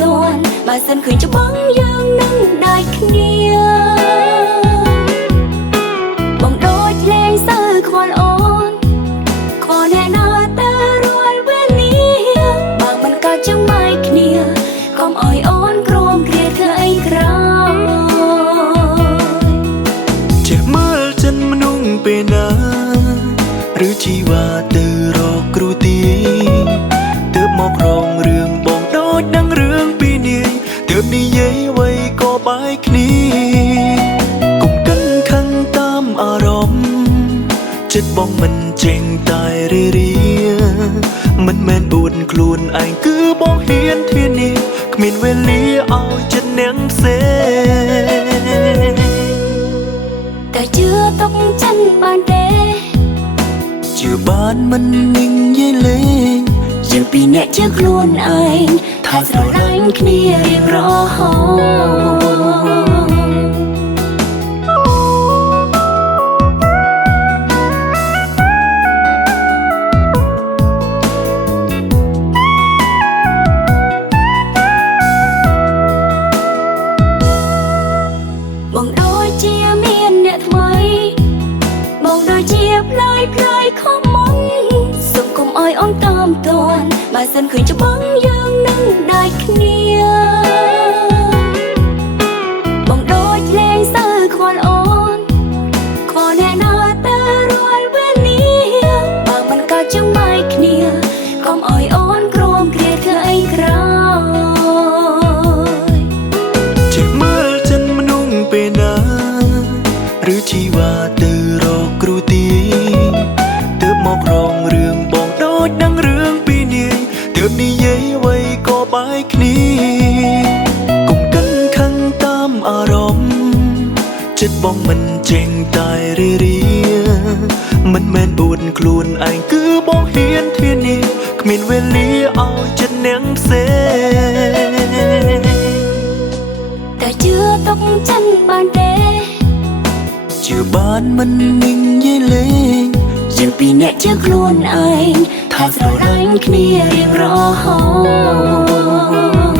ទាន់បើសិនឃើញច្បងយើងនឹងได้គ្នាបងដូចលែងសើខ្វល់អូនខ្វល់អ្នកណាតែរាល់វេលាបើមិនកើតចាំមកគ្នាកុំអោយអូនក្រំគ្រាធ្វើអីក្រោយចេះមើលចិនមនុស្សពេលណាឬជីវ៉ាទៅរកគ្រូទីទើបមករងរឿងបងដូចដឹងរឿងពីនាយទើបនិយាយអ្វីក៏បែកគ្នាកុំកិនខឹងតាមអារម្មណ៍ចិត្តបងមិនចេញតែរីរាមិនមែនអួតខ្លួនឯងគឺបងហ៊ានធានាគ្មានវេលាឲ្យចិត្តអ្នកផ្សេងតែជឿទុកចិនបានទេជឿបានមិននឹងយាយលេងយើងពីរអ្នកជឿខ្លួនឯងថាស្រឡាញ់គ្នារៀងរហូតបងដូចជាមានអ្នកថ្មីបងដូចជាផ្លើយខំមុនសុំកុំអោយអូនតាមទាន់បើសិនឃើញច្បងយើងនឹងได้គ្នាបងដូចលែងសើខ្វល់អូនខ្វល់អ្នកណាតែរាល់វេលាបើមិនកើតចាំមកគ្នាកុំអោយអូនក្រំគ្រាធ្វើអីក្រោយចេះមើលចិនមនុស្សពេលណាឬជីវ៉ាទៅរកគ្រូទីទើបមករងរឿងបងដូចដឹងរឿងពីនាយទើបនិយាយអ្វីក៏បែកគ្នាកុំកិនខឹងតាមអារម្មណ៍ចិត្តបងមិនចេញតែរីរាមិនមែនអួតខ្លួនឯងគឺបងហ៊ានធានាគ្មានវេលាឲ្យចិត្តអ្នកផ្សេងតែជឿទុកចិនបានទេជឿបានមិននឹងយាយលេងយើងពីរអ្នកជឿខ្លួនឯងថាស្រឡាញ់គ្នារៀងរហូត